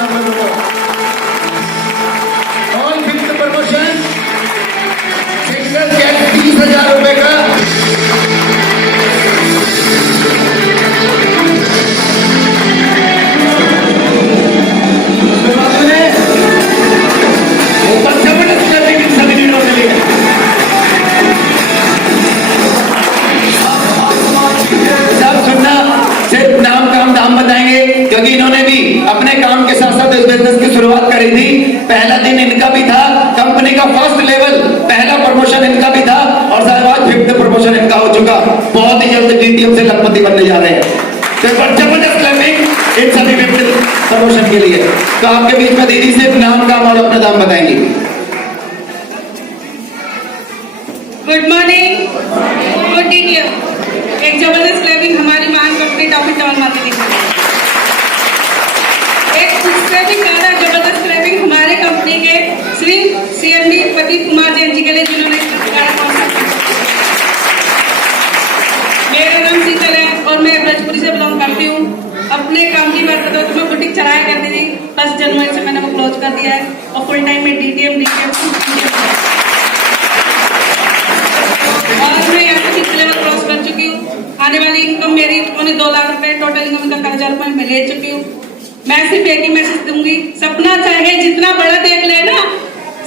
All fifth promotion single check 30,000 रुपए का। क्योंकि इन्होंने भी अपने काम के साथ साथ इस बिजनेस की शुरुआत करी थी। पहला दिन इनका भी था, कंपनी का फर्स्ट लेवल पहला प्रमोशन इनका भी था और साहब आज फिफ्थ प्रमोशन इनका हो चुका। बहुत ही जल्द डीटीएम से लखपति बनने जा रहे हैं। तो जबरदस्त क्लैपिंग इन सभी फिफ्थ प्रमोशन के लिए। तो आपके बीच में दीदी से नाम काम और अपना दाम बताएंगे। Good morning, good DTM. एक जबरदस्त क्लैपिंग हमारी महान कंपनी टॉप टाउन मार्केटिंग। एक उससे भी ज्यादा जबरदस्त क्लैपिंग हमारे कंपनी के श्री सीएमडी प्रदीप कुमार जैन जी के लिए, जिन्होंने मेरा नाम शीतल है और मैं ब्रजपुरी से बिलोंग करती हूँ। अपने काम की बात बताओ तो मैं बुटीक चलाया करती थी। 1 जनवरी से मैंने वो क्लोज कर दिया है और फुल टाइम में डीटीएम और मैं यहाँ से 6 लेवल क्रॉस कर चुकी हूँ। आने वाली इनकम मेरी 2 लाख रुपए, टोटल इनकम का 1000 रुपए मैं ले चुकी हूँ। मैं सिर्फ एक ही मैसेज दूंगी, सपना चाहे जितना बड़ा देख लेना,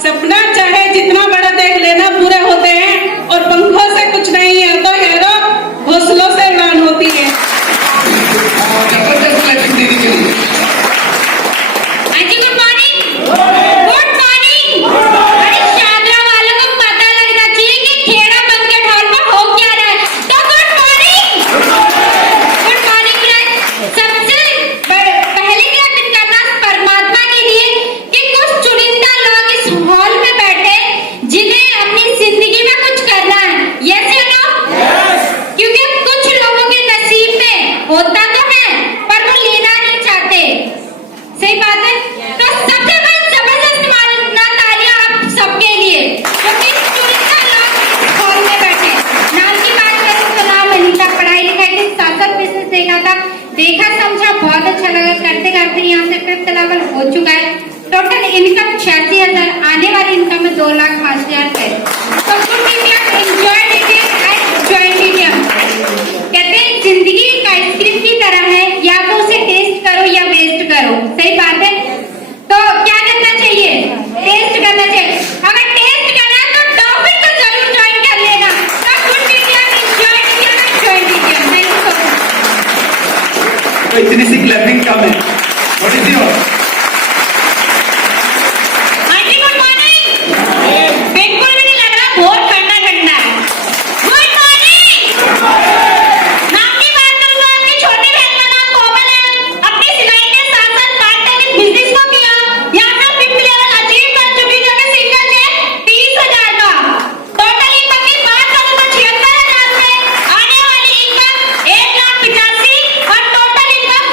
सपना चाहे जितना बड़ा देख लेना, पूरे होते हैं और पंखों से कुछ नहीं है तो यारो हौसलों से उड़ान होती है। Aunty good morning. Good morning. Shahdara वालों को पता लगना चाहिए कि खेड़ा बंकेट हॉल में हो क्या रहा है। तो good morning. Good morning friends. सबसे पहले क्लैपिंग करना परमात्मा के लिए कि कुछ चुनिंदा लोग इस हॉल में बैठे जिन्हें अपनी जिंदगी में कुछ करना है। यस या नो? क्योंकि कुछ लोगों के नसीब में होता तो है पर वो लेना नहीं चाहते। सही बात है। तो सबसे बड़ी जबरदस्त मारना तालियां आप सबके लिए क्योंकि चुनिंदा लोग हॉल में बैठे। नाम की बात करें तो नाम अनीता, पढ़ाई लिखाई के साथ साथ बिजनेस देखा था, देखा समझा, बहुत अच्छा लगा। करते करते यहाँ से 5th लेवल हो चुका है। टोटल इनकम 86,000, आने वाली इनकम है 2,05,000 है। तो good DTM, enjoy DTM and join DTM. कहते हैं जिंदगी एक आइसक्रीम की तरह है, या तो उसे टेस्ट करो या वेस्ट करो। सही बात है। तो क्या करना चाहिए? टेस्ट करना चाहिए। अगर टेस्ट करना है तो टॉपिक को जरूर ज्वाइन कर लेना। तो good DTM, enjoy DTM and join DTM. Thank you so much. तो इतनी सी क्लैपिंग कम है। What is your? Aunty good morning. बिल्कुल भी नहीं लग रहा बोर ठंडा ठंडा। Good morning. नाम की बात करूँ तो आपकी छोटी बहन का नाम कोमल है। अपनी सिलाई के साथ साथ पार्ट टाइम बिजनेस को किया। यहाँ से 5th लेवल अचीव कर चुकी, जो कि सिंगल चेक 30,000 का। टोटल इनकम की बात करूँ तो 76,000 रुपए, आने वाली इनकम 1,85,000 और टोटल इनकम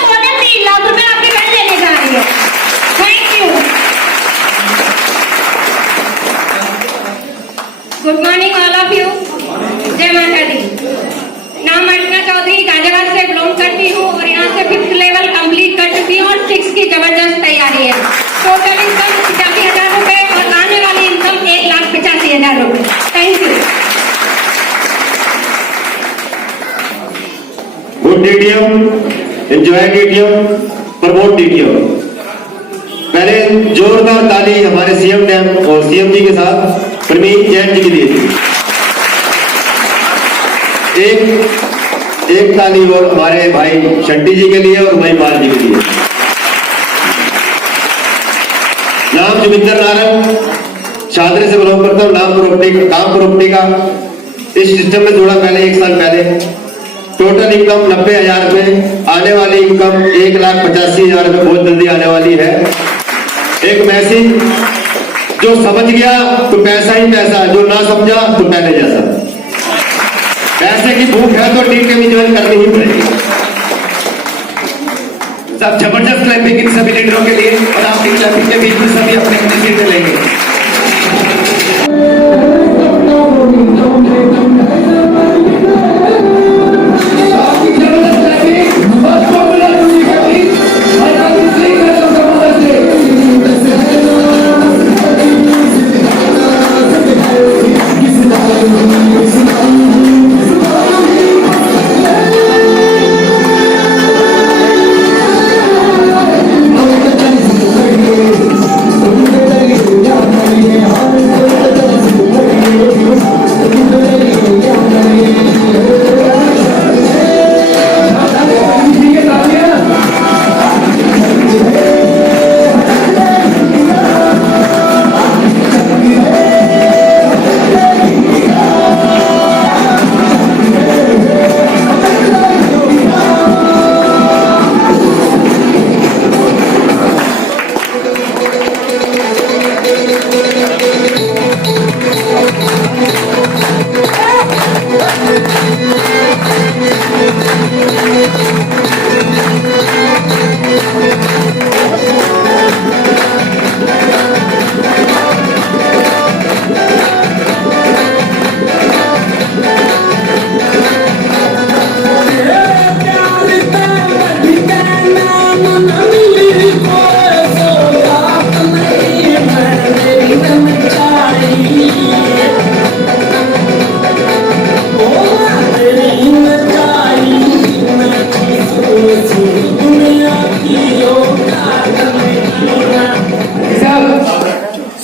3 लाख रुपए आपकी बहन लेने जा रही है। Thank you. Good morning all of you. जय माता दी। नाम अर्चना चौधरी, गाजियाबाद से बिलोंग करती हूँ और यहाँ से 5th लेवल कंप्लीट कर चुकी हूँ और 6 की जबरदस्त तैयारी है। टोटल इनकम 85,000 रुपए और आने वाली इनकम 1,85,000 रुपए। Thank you. Good DTM, enjoy DTM, promote DTM. पहले जोरदार ताली हमारे सीएम डैम और सीएम जी के साथ प्रमीत जैन जी के लिए। एक ताली और हमारे भाई शंटी जी के लिए और महिपाल जी के लिए। नाम जुमिंदर नारायण, शादरे से बिलोंग करता हूँ। नाम प्रॉपर्टी का इस सिस्टम में जोड़ा पहले 1 साल पहले। टोटल इनकम 90,000 रुपए, आने वाली इनकम 1,85,000 रुपए बहुत जल्दी आने वाली है। एक मैसेज, जो समझ गया तो पैसा ही पैसा, जो ना समझा तो पहले जैसा। पैसे की भूख है तो डीटीएम ज्वाइन करनी ही पड़ेगी। सब जबरदस्त क्लैपिंग इन सभी लीडरों के लिए और आपकी क्लैपिंग के बीच में सभी अपने अपनी सीटें लेंगे। जबरदस्त क्लैपिंग और पॉपुलर म्यूजिक के बीच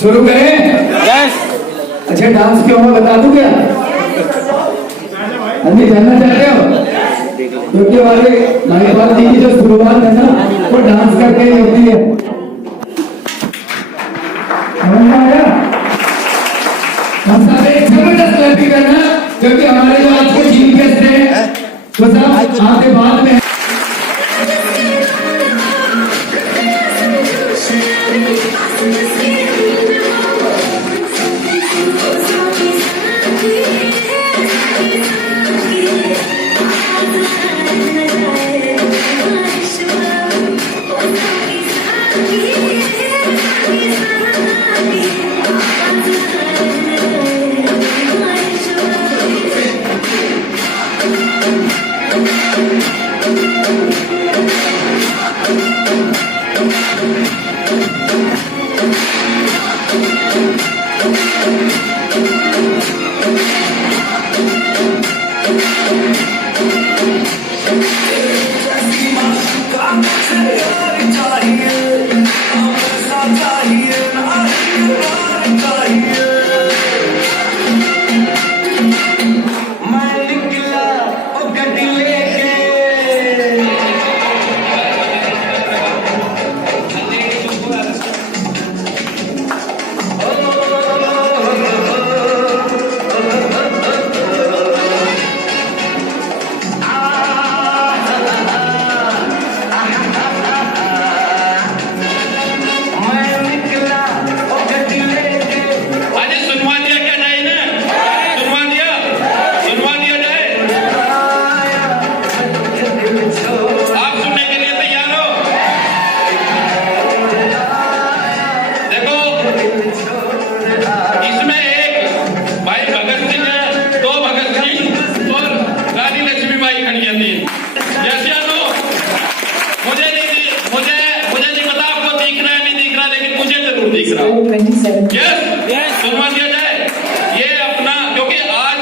शुरू करें? अच्छा डांस क्यों मैं बता दूं क्या? अभी जानना चाहते हो? क्योंकि हमारे नागपाल जी की जो शुरुआत है ना वो डांस करके ही होती है। समझ में आया? हम सब एक जबरदस्त क्लैपिंग करना क्योंकि हमारे जो आज के चीफ गेस्ट हैं वो सब आपके बाद में सुनवा दिया जाए ये अपना, क्योंकि आज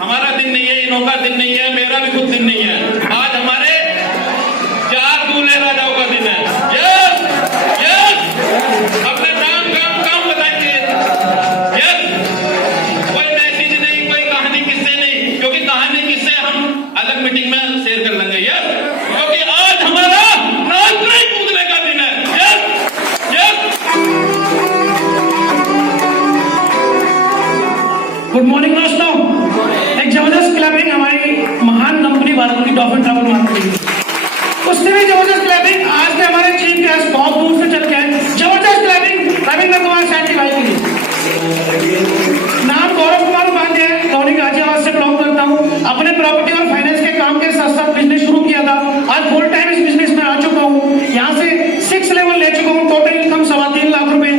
हमारा दिन नहीं है, इनों का दिन नहीं है, मेरा भी कुछ दिन नहीं है, आज हमारे 4 दूल्हे राजाओं का दिन है। यस यस, अपने काम काम काम बताएंगे। यस, कोई मैसेज नहीं, कोई कहानी किस्से नहीं, क्योंकि कहानी किस्से हम अलग मीटिंग में शेयर कर लेंगे। यस, क्योंकि आज हमारा नाचने कूदने का दिन है। यस यस, गुड मॉर्निंग दोस्तों। एक जबरदस्त क्लैपिंग हमारी महान कंपनी भारत की डॉल्फिन ट्रैवल मार्केटिंग, उससे भी जबरदस्त क्लैपिंग आज के हमारे चीफ गेस्ट बहुत दूर से चल के आए। जबरदस्त क्लैपिंग रविंद्र कुमार सैंटी भाई के लिए। नाम गौरव कुमार उपाध्याय है, कौनी गाजियाबाद से बिलोंग करता हूँ। अपने प्रॉपर्टी और फाइनेंस के काम के साथ साथ बिजनेस शुरू किया था। आज फुल टाइम इस बिजनेस में आ चुका हूँ। यहाँ से 6 लेवल ले चुका हूँ। टोटल इनकम 3.25 लाख रुपए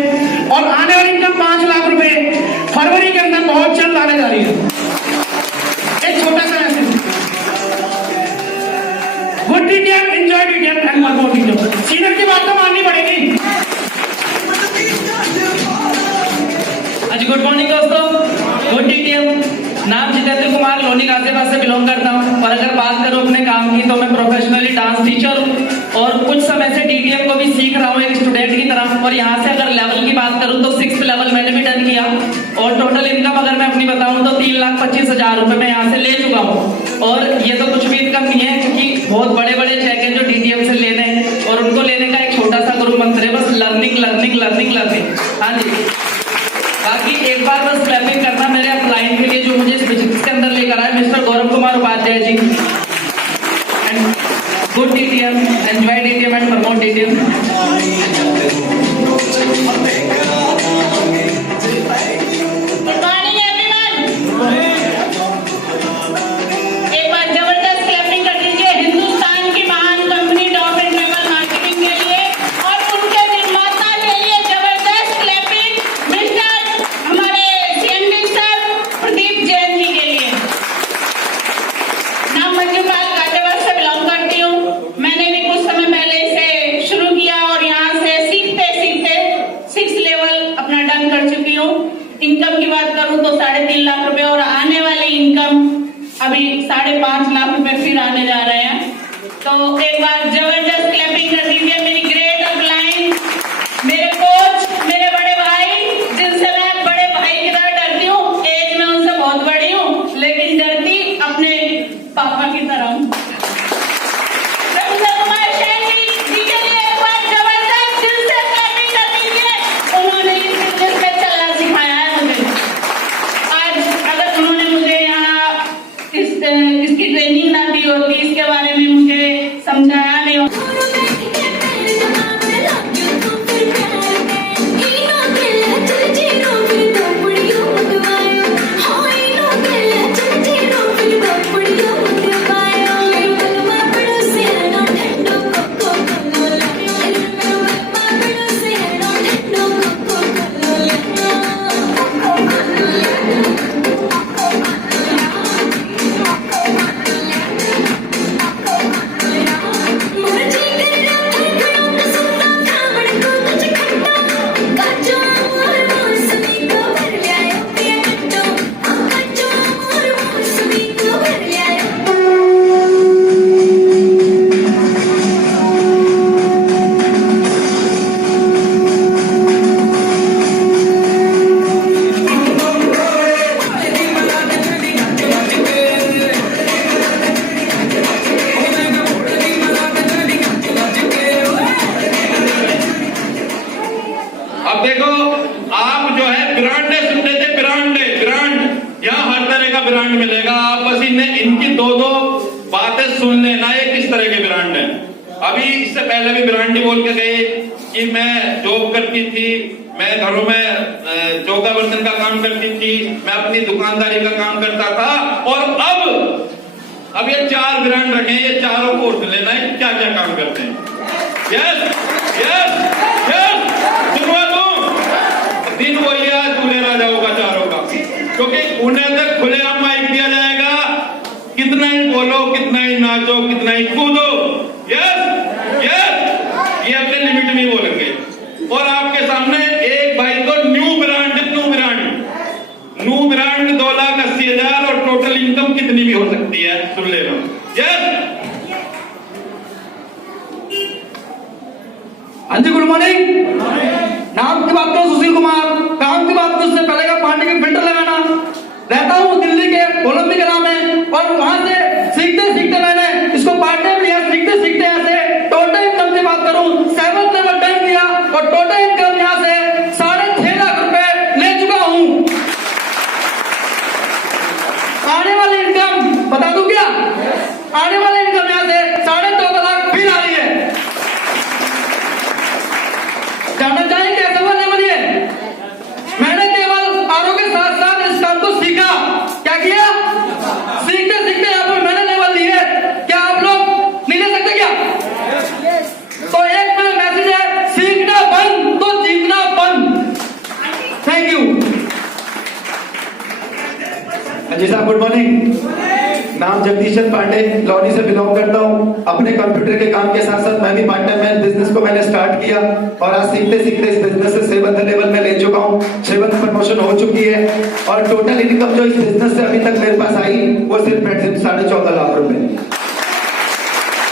और आने वाली इनकम 5 लाख रुपए फरवरी के अंदर बहुत जल्द आने जा रही है। एक छोटा सा message, good DTM, enjoy DTM and more DTM. Senior की बात तो माननी पड़ेगी। आज गुड मॉर्निंग दोस्तों, गुड डीटीएम। नाम जितेंद्र कुमार, लोनी गाजियाबाद से बिलोंग करता हूँ। और अगर बात करूँ अपने काम की तो मैं प्रोफेशनली डांस टीचर हूँ और कुछ समय से डीटीएम को भी सीख रहा हूँ एक स्टूडेंट की तरह। और यहाँ से अगर लेवल की बात करूँ तो 6th लेवल मैंने भी डन किया और टोटल इनकम अगर मैं अपनी बताऊँ तो 3,25,000 रुपए मैं यहाँ से ले चुका हूँ। और ये तो कुछ भी इनकम नहीं है, क्योंकि बहुत बड़े बड़े चेक हैं जो डीटीएम से लेने हैं और उनको लेने का एक छोटा सा गुरु मंत्र है, बस लर्निंग लर्निंग लर्निंग लर्निंग। हाँ जी, बाकी एक बार बस क्लैपिंग करना मेरे क्लाइंट के लिए जो मुझे इस बिजनेस के अंदर लेकर आए, mister Gaurav Kumar Upadhyay ji. And good DTM, enjoy DTM and promote DTM. Good morning everyone. एक बार जबरदस्त क्लैपिंग कर दीजिए हिंदुस्तान की महान कंपनी डॉल्फिन ट्रैवल मार्केटिंग के लिए और उनके निर्माता के लिए। जबरदस्त क्लैपिंग मिस्टर हमारे सीएमडी सर प्रदीप जैन जी के लिए। नाम मंजूपाल गाजियाबाद से बिलोंग करती हूँ। मैंने भी कुछ समय पहले इसे शुरू किया इनकी दो बातें सुन लेना, ये किस तरह के ब्रांड है। अभी इससे पहले भी ब्रांडी बोल के गए कि मैं जॉब करती थी, मैं घरों में चौका बर्तन का काम करती थी, मैं अपनी दुकानदारी का काम करता था, और अब ये 4 ब्रांड रखे, ये चारों को उठ लेना है क्या क्या काम करते हैं। यस यस यस, सुनवा दूं, दिन वही आज दूल्हे राजाओं का चारों का, क्योंकि उन्हें तक खुलेआम माइक दिया जाएगा, कितना ही बोलो, कितना ही नाचो, कितना ही कूदो। यस यस, ये अपने लिमिट में बोलेंगे। और आपके सामने एक भाई को न्यू ब्रांड 2,80,000 और टोटल इनकम कितनी भी हो सकती है, सुन लेना। यस, हाँ जी, गुड मॉर्निंग। नाम की बात करो सुशील कुमार, काम की बात करो उससे पहले का पानी के फिल्टर लगाना। रहता हूँ दिल्ली के कोलंबी कला में, और वहां से सीखते सीखते मैंने इसको पार्ट टाइम लिया। सीखते सीखते ऐसे टोटल इनकम की बात करूं 7th लेवल टर्न किया, और टोटल इनकम यहाँ से 6.5 लाख रुपए ले चुका हूँ। आने वाली इनकम बता दूं क्या? आने वाली इनकम यहाँ से 14.5 लाख फिर आ रही है। जानना चाहें कैसे वो लेवल ये? मैंने केवल आरओ के साथ साथ इस काम को सीखा। क्या किया? सीखते सीखते यहाँ पर मैंने लेवल लिए। क्या आप लोग नहीं ले सकते क्या? तो एक मेरा मैसेज है, सीखना बंद तो जीतना बंद। Thank you. जी साहब, गुड मॉर्निंग। नाम जगदीशन पांडे, लौनी से बिलोंग करता हूँ। अपने कंप्यूटर के काम के साथ साथ मैं भी पार्ट टाइम बिजनेस को मैंने स्टार्ट किया, और आज सीखते सीखते इस बिजनेस से 7th लेवल में ले चुका हूँ। 7th प्रमोशन हो चुकी है, और टोटल इनकम जो इस बिजनेस से अभी तक मेरे पास आई वो सिर्फ 14.5 लाख रुपए।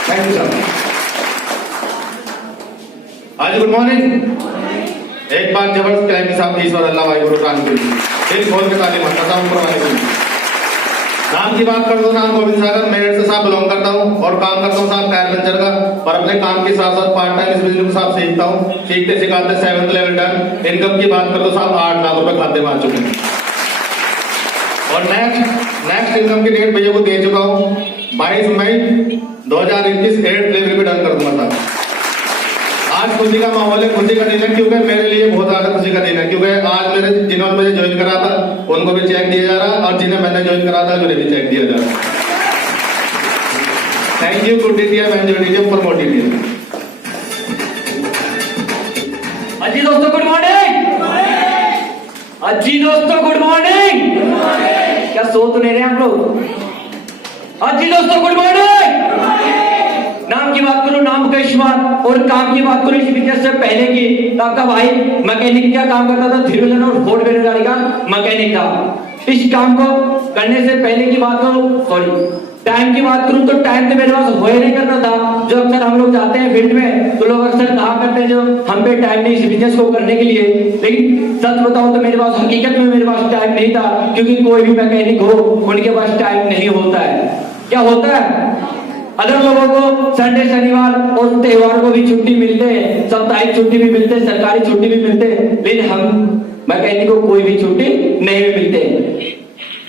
थैंक यू साहब। आज गुड मॉर्निंग। एक बार जबरदस्त क्लाइंट साहब ईश्वर अल्लाह भाई गुरु कान के दिल खोल के ताली मारता हूँ। नाम की बात कर दो, नाम गोविंद सागर, मेरठ से साहब बिलोंग करता हूँ, और काम करता हूँ साहब टायर पंचर का, और अपने काम के साथ साथ पार्ट टाइम इस बिजनेस को साहब सीखता हूँ। सीखते सिखाते 7th लेवल टर्न। इनकम की बात कर दो साहब 8 लाख रुपए खाते में आ चुके हैं, और नेक्स्ट इनकम की डेट भैया को दे चुका हूँ। 22 मई 2021 8th लेवल पे डन कर दूंगा साहब। आज खुशी का माहौल है, खुशी का दिन है, क्योंकि मेरे लिए बहुत ज्यादा खुशी का दिन है, क्योंकि आज मेरे जिन्होंने मुझे ज्वाइन करा था उनको भी चेक दिया जा रहा, और जिन्हें मैंने ज्वाइन करा था उन्हें भी चेक दिया जा रहा। Thank you, good DTM and DTM for more DTM. अजी दोस्तों गुड मॉर्निंग। अजी दोस्तों गुड मॉर्निंग। क्या सो तो नहीं रहे आप लोग? अजी दोस्तों गुड मॉर्निंग। नाम की बात करो नाम का ईश्वर, और काम की बात करो इस बिजनेस से पहले की, तो आपका भाई मैकेनिक का काम करता था, 3 व्हीलर और 4 व्हीलर गाड़ी का मैकेनिक था। इस काम को करने से पहले की बात करूं, टाइम की बात करूं, तो टाइम तो मेरे पास हो ही नहीं करता था। जो अक्सर हम लोग जाते हैं फील्ड में, तो लोग अक्सर कहा करते हैं जो हम पे टाइम नहीं इस बिजनेस को करने के लिए। लेकिन सच बताऊं तो मेरे पास हकीकत में मेरे पास टाइम नहीं था, क्योंकि कोई भी मैकेनिक हो उनके पास टाइम नहीं होता है। क्या होता है, अदर लोगों को संडे शनिवार और त्योहार को भी छुट्टी मिलते हैं, साप्ताहिक छुट्टी भी मिलते, सरकारी छुट्टी भी मिलते, लेकिन हम मैकेनिक को कोई भी छुट्टी नहीं भी मिलते।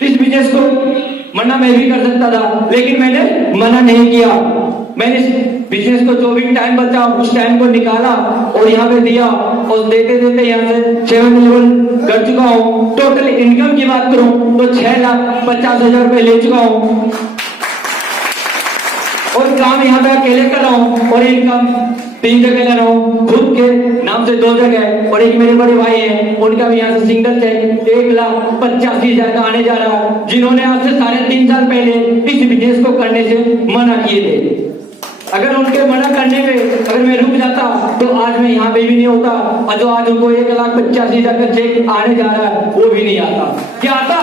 इस बिजनेस को मना मैं भी कर सकता था, लेकिन मैंने मना नहीं किया। मैंने इस बिजनेस को जो भी टाइम बचा उस टाइम को निकाला और यहाँ पे दिया, और देते देते यहाँ से 7th लेवल कर चुका हूँ। टोटल इनकम की बात करूँ तो 6,50,000 रुपए ले चुका हूँ, और काम यहाँ पे अकेले कर रहा हूँ, और इनकम 3 जगह ले रहा हूँ, खुद के नाम से 2 जगह, और एक मेरे बड़े भाई हैं उनका भी यहाँ से सिंगल चेक 1,85,000 का आने जा रहा है, जिन्होंने आज से 3.5 साल पहले इस बिजनेस को करने से मना किए थे। अगर उनके मना करने में अगर मैं रुक जाता तो आज मैं यहाँ पे भी नहीं होता, और जो आज उनको 1,85,000 का चेक आने जा रहा है वो भी नहीं आता। क्या आता?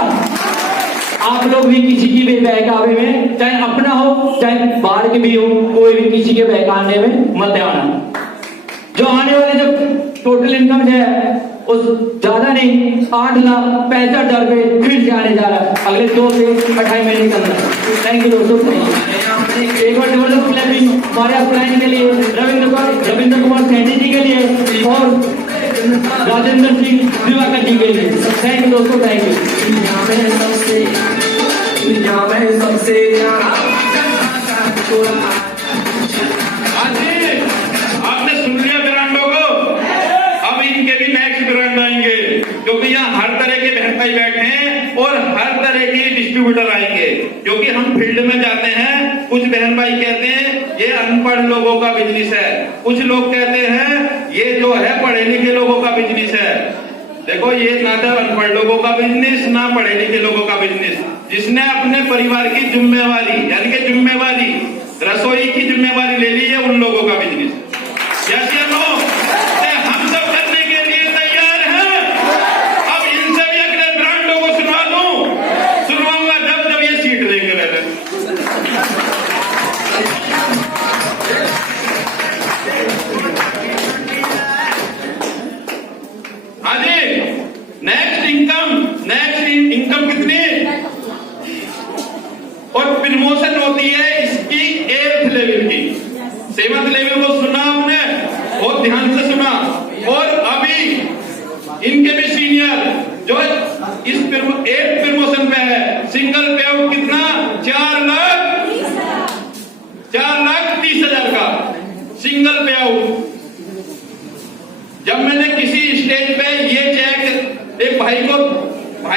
आप लोग भी किसी की भी बहकावे में, चाहे अपना हो चाहे बाहर के भी हो, कोई भी किसी के बहकाने में मत आना। जो आने वाले जो टोटल इनकम है उस ज्यादा नहीं 8,65,000 रुपए फिर से आने जा रहा है अगले 2 से 28 महीने के अंदर। थैंक यू दोस्तों। एक बार जबरदस्त क्लैपिंग हमारे क्लाइंट के लिए, रविंद्र कुमार सैनी जी के लिए, और राजेंद्र सिंह दिवाकर जी के लिए। थैंक यू दोस्तों, थैंक यू। दुनिया में सबसे डिस्ट्रीब्यूटर आएंगे, क्योंकि हम फील्ड में जाते हैं। कुछ बहन भाई कहते हैं ये अनपढ़ लोगों का बिजनेस है, कुछ लोग कहते हैं ये जो है पढ़े लिखे लोगों का बिजनेस है। देखो ये ना तो अनपढ़ लोगों का बिजनेस ना पढ़े लिखे लोगों का बिजनेस। जिसने अपने परिवार की जिम्मेवारी यानी कि जिम्मेवारी रसोई की जिम्मेवारी ले ली है उन लोगों का बिजनेस। यस या नो? हम सब करने के लिए तैयार हैं। अब इनसे भी अगले ब्रांडों को सुनवा दूं, सुनवाऊंगा जब जब ये सीट लेकर रहे। हाँ जी, नेक्स्ट इनकम कितनी और प्रमोशन होती है इसकी 8th लेवल की। 7th लेवल को सुना आपने, बहुत ध्यान से सुना। और अभी इनके भी सीनियर जो इस 8th प्रमोशन पे है, सिंगल पे आउट कितना 4,30,000 का सिंगल पे आउट। जब मैंने किसी स्टेज पे ये चेक एक भाई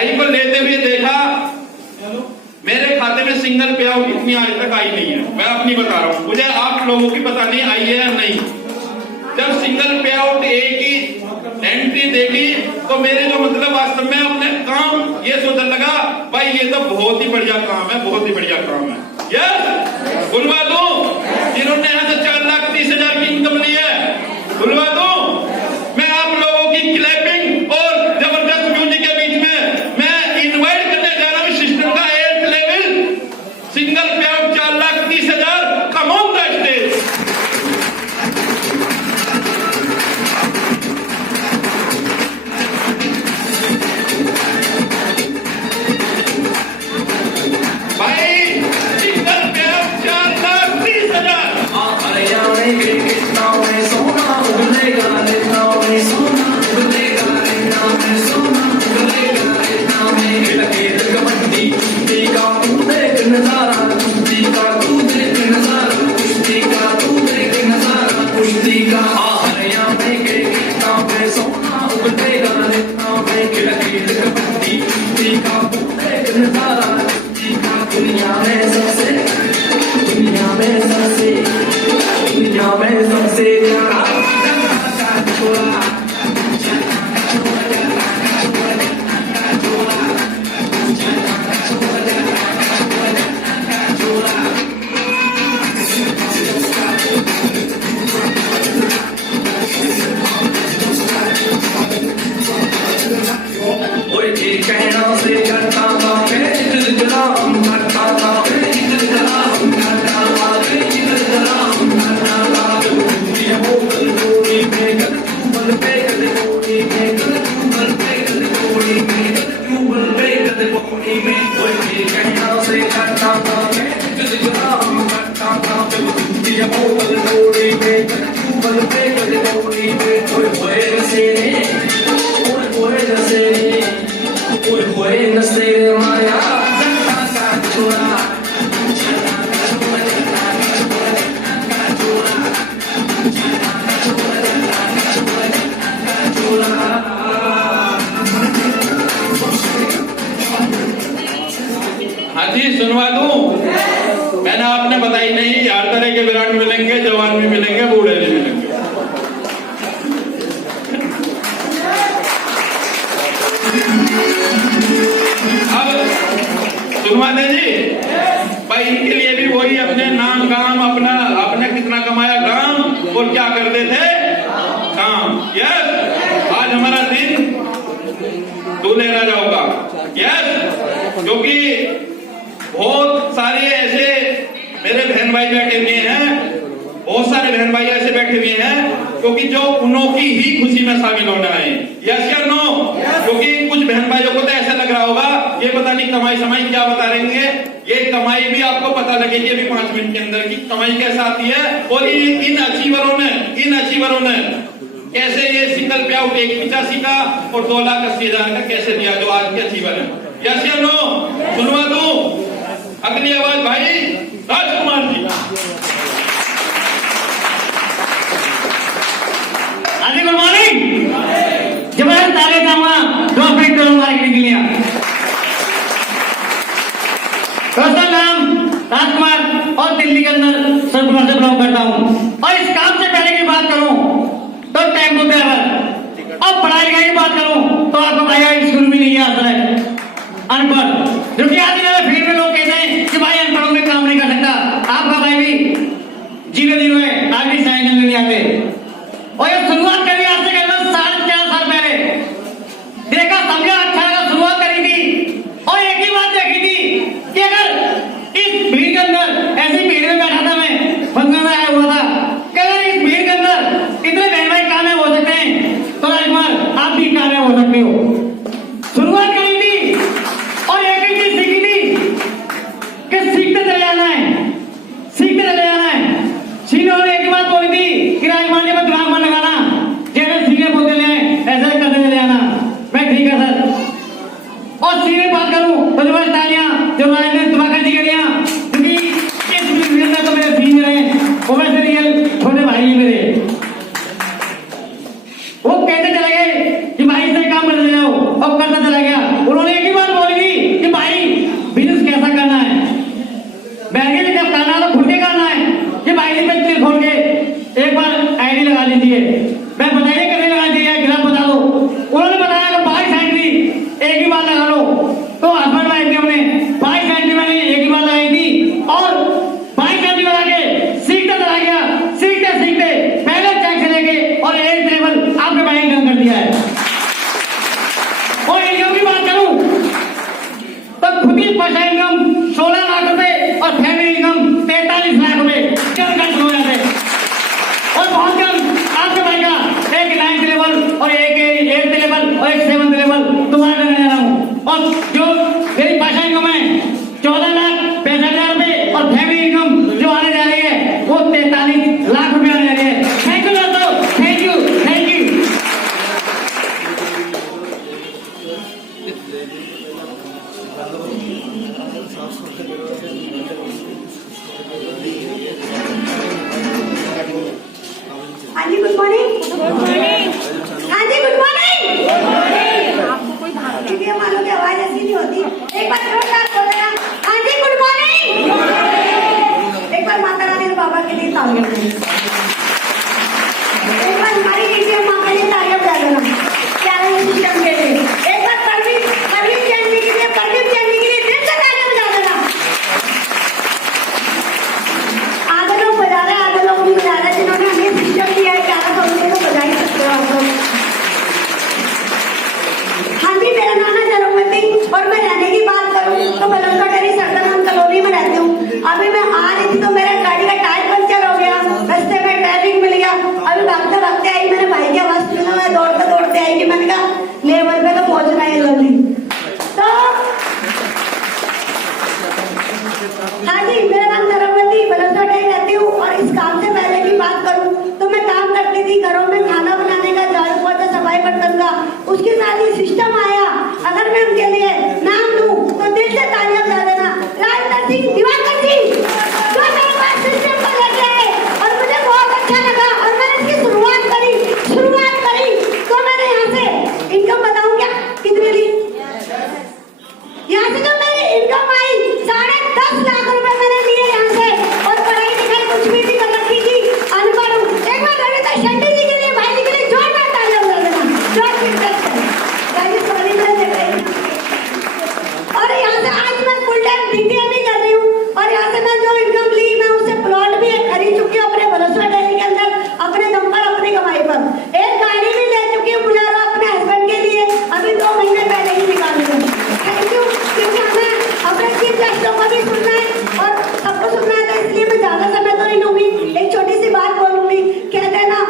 को लेते हुए देखा, मेरे खाते में सिंगल पे आउट इतनी आज तक आई नहीं है। मैं अपनी बता रहा हूं, मुझे आप लोगों की पता नहीं आई है या नहीं। जब सिंगल पे आउट एक ही एंट्री देखी तो मेरे जो मतलब वास्तव में अपने काम ये सोचने लगा, भाई ये तो बहुत ही बढ़िया काम है, बहुत ही बढ़िया काम है। यस, बुलवा दो जिन्होंने यहां से 4,30,000 की इनकम ली है, बुलवा दो। मैं आप लोगों की क्लैपिंग और जबरदस्त म्यूजिक के बीच में मैं इनवाइट करने जा रहा हूं सिस्टम का 8th लेवल सिंगल पे out 4,30,000। Come on the stage. भाई सिंगल पे आउट 4,30,000। हाँ जी, सुनवा दूं। मैंने आपने बताई नहीं, हर तरह के ब्रांड मिलेंगे, जवान भी मिलेंगे, बूढ़े भी मिलेंगे। अब सुनवा दे जी भाई, इनके लिए भी वही अपने नाम काम अपना आपने कितना कमाया काम और क्या करते थे काम। यस, आज हमारा दिन दूल्हे राजाओं का। यस, क्योंकि बहुत सारे ऐसे मेरे बहन भाई बैठे हुए हैं, बहुत सारे बहन भाई ऐसे बैठे हुए हैं क्योंकि जो उनकी ही खुशी में शामिल होना है। यस या नो? क्योंकि कुछ बहन भाइयों को तो ऐसा लग रहा होगा ये पता नहीं कमाई समाई क्या बता रहेंगे। ये कमाई भी आपको पता लगेगी अभी 5 मिनट के अंदर की कमाई कैसे आती है। और इन अचीवरों ने कैसे ये सिंगल पे आउट 1,85,000 का और 2,80,000 का कैसे दिया जो आज के अचीवर है। यस या नो? सुनवा दूं अगली आवाज भाई राजकुमार जी। आदि गुड मॉर्निंग। जबरदस्त ताले चाहूंगा 2 मिनट करूंगा के लिए। कुमार से बिलोंग करता हूँ। और इस काम से पहले की बात करूँ तो टेम्पो ड्राइवर, और पढ़ाई की बात करूँ तो आपको बताया स्कूल भी नहीं आता है, अनपढ़। क्योंकि आज फील्ड में लोग कहते हैं कि भाई अनपढ़ों में काम नहीं कर सकता। आपका भाई भी 0-0 है, आज भी साइकिल नहीं आते। और ये शुरुआत करी आज से करीबन 4.5 साल पहले, देखा समझा अच्छा लगा, शुरुआत करी थी। और एक ही बात देखी थी कि अगर इस भीड़ के अंदर, ऐसी भीड़ में बैठा था मैं, बंगला में आया हुआ था, कि अगर इस भीड़ के अंदर इतने बहन भाई कामयाब हो सकते हैं तो राजकुमार आप भी कामयाब हो सकते हो। शुरुआत करी थी और एक ही चीज सीखी थी कि सीखते चले जाना है, सीखते चले जाना है। सीने ने एक ही बात बोली थी कि राजकुमार जी दिमाग मत लगाना, जैसे सीने बोलते ले ऐसा करते चले जाना। मैं ठीक है सर। और सीने बात करूं तो जो तालियां जो मैंने दिमाग दी गई, क्योंकि इस बिजनेस में तो मेरे सीनियर हैं, वो वैसे रियल छोटे भाई हैं मेरे। वो कहते चले गए कि भाई से काम करते जाओ, और करता चला गया। उन्होंने एक ही बात बोली थी कि भाई बिजनेस कैसा करना है, बैठे में जब करना तो खुद के करना है। कि भाई पे खोल के एक बार आईडी लगा लीजिए। मैं बताइए कैसे लगा दिया, ग्राफ बता दो। उन्होंने बताया कि 22 आईडी एक ही बार लगा लो। तो हस्बैंड वाइफ की हमने 22 आईडी मैंने एक ही बार लगाई थी, और 22 आईडी लगा के सीखते चला गया। सीखते सीखते पहले चेक से लेके और 8 लेवल आपके भाई डन कर दिया है। और इनकम की बात करूं तो खुद ही पैसा इनकम 16 लाख रुपए और फैमिली इनकम 43 लाख रुपए कम हो जाते। और बहुत कम आपके भाई का एक 9th लेवल और एक 8th लेवल और एक 7th लेवल तुम्हारा करने जा रहा हूँ। और जो मेरी पैसा इनकम है 14,65,000 रुपए, और फैमिली इनकम जो आने जा रही है वो 43 लाख रुपए आने जा रही है। थैंक यू दोस्तों, थैंक यू, थैंक यू। हाँ जी गुड मॉर्निंग। हाँ जी गुड मॉर्निंग। मीडियम वालों की आवाज ऐसी नहीं होती, एक बार जोरदार बोलेगा हाँ जी गुड मॉर्निंग। एक बार माता रानी और बाबा के लिए तालियां बजाएं। एक बार हमारी मीडियम माँ के लिए तालियां बजा देना, प्यारे सिस्टम के लिए। एक बार परवीन चैन जी के लिए, परवीन चैन जी के लिए दिल से तालियां बजा देना। आधे लोग बजा रहे, आधे लोग नहीं बजा रहे। जिन्होंने हमें सिस्टम दिया है 1100 तो बजा ही सकते हो आप लोग। हाँ जी, मेरा नाम है जरूमती, और मैं रहने की बात करूँ तो बलंगटेरी सरदाराम कॉलोनी में रहती हूँ। अभी मैं आ रही थी तो मेरे गाड़ी का टायर पंचर हो गया, रास्ते में ट्रैफिक मिल गया। अभी भागते भागते आई, मेरे भाई के आवाज सुना, मैं दौड़ते दौड़ते आई कि मैंने कहा लेवल पे तो पहुंचना है जल्दी। तो हाँ जी, मेरा नाम जरूमती, बलंगटेरी रहती हूँ। और इस काम से पहले की बात करूँ तो मैं काम करती थी घरों में, खाना बनाने का, झाड़ू पोछा, सफाई बर्तन का। उसके साथ ही सिस्टम आया। अगर मैं उनके लिए नाम लूं तो दिल से तालियां बजा देना। राजेंद्र सिंह दिवाकर सिंह, जो मेरे पास सिस्टम को लेके आए और मुझे बहुत अच्छा लगा, और मैंने इसकी शुरुआत करी तो मैंने यहाँ से इनकम बताऊं क्या कितनी ली। यहाँ से जो मेरी इनकम आई 10.5 लाख रुपए मैंने लिए यहाँ से। और पढ़ाई लिखाई कुछ भी नहीं कर रखी थी, अनपढ़ हूँ। एक बार रविता शेट्टी जी के लिए, भाई जी के लिए जोरदार तालियां बजा देना। और यहाँ से आज मैं फुल टाइम बीटीए भी कर रही हूँ। और यहाँ से मैं जो इनकम ली, मैं उससे प्लॉट भी खरीद चुकी हूँ अपने भरोसा डेयरी के अंदर, अपने दम पर, अपनी कमाई पर। एक गाड़ी भी ले चुकी हूँ बुलेरो अपने हस्बैंड के लिए, अभी 2 महीने पहले ही निकाली है। थैंक यू, क्योंकि हमें अपने चीफ गेस्टों को भी सुनना है और सबको सुनना है, तो इसलिए मैं ज्यादा समय तो नहीं लूंगी, एक छोटी सी बात बोलूंगी। कहते हैं ना,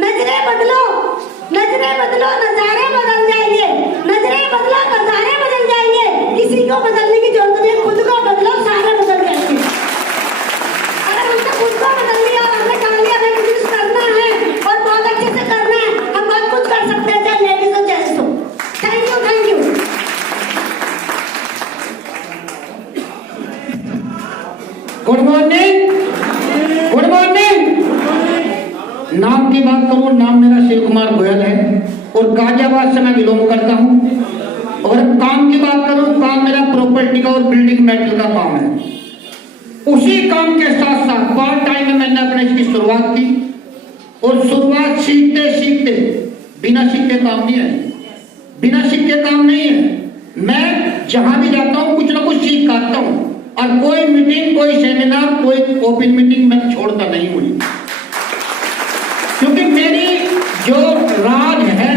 नजरें बदलो, नजरें बदलो, नजारे बदल जाएंगे। नजरें बदलो, नजारे बदल जाएंगे। किसी को बदलने की जरूरत नहीं है, खुद को बदलो, सारे बदल जाएंगे। अगर हमने खुद को बदल लिया और हमने कहा लिया हमें बिजनेस करना है और बहुत अच्छे से करना है, हम बहुत कुछ कर सकते हैं, चाहे लेडीज हो जेंट्स हो। Thank you, thank you. Good morning, good morning. नाम की बात करूं, नाम मेरा शिव कुमार गोयल है और गाजियाबाद से मैं बिलोंग करता हूं। और काम की बात करूं, काम मेरा प्रॉपर्टी का और बिल्डिंग मेटल का काम है। उसी काम के साथ साथ पार्ट टाइम में मैंने अपने इसकी शुरुआत की और शुरुआत सीखते सीखते बिना सीखे काम नहीं है, बिना सीखे काम नहीं है। मैं जहां भी जाता हूं कुछ ना कुछ सीख आता हूं और कोई मीटिंग, कोई सेमिनार, कोई ओपन मीटिंग मैं छोड़ता नहीं हूं, क्योंकि मेरी जो राज है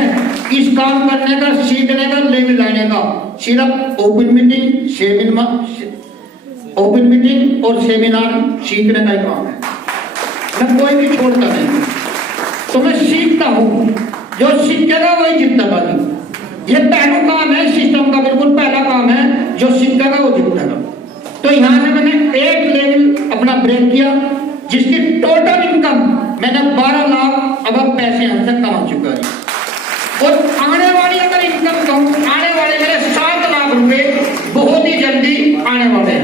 इस काम करने का, सीखने का, लेवल लाने का, सिर्फ ओपन मीटिंग और सेमिनार सीखने का ही काम है। मैं कोई भी छोड़ता नहीं, तो मैं सीखता हूं। जो सीखेगा वही जीतेगा। ये पहला काम है सिस्टम का, बिल्कुल पहला काम है। जो सीखेगा वो जीतेगा। तो यहां से मैंने एक लेवल अपना ब्रेक किया, जिसकी टोटल इनकम मैंने 12 लाख अब पैसे यहां से कमा चुका है। और आने वाली अगर इनकम कहूं, आने वाले मेरे 7 लाख रुपए बहुत ही जल्दी आने वाले हैं।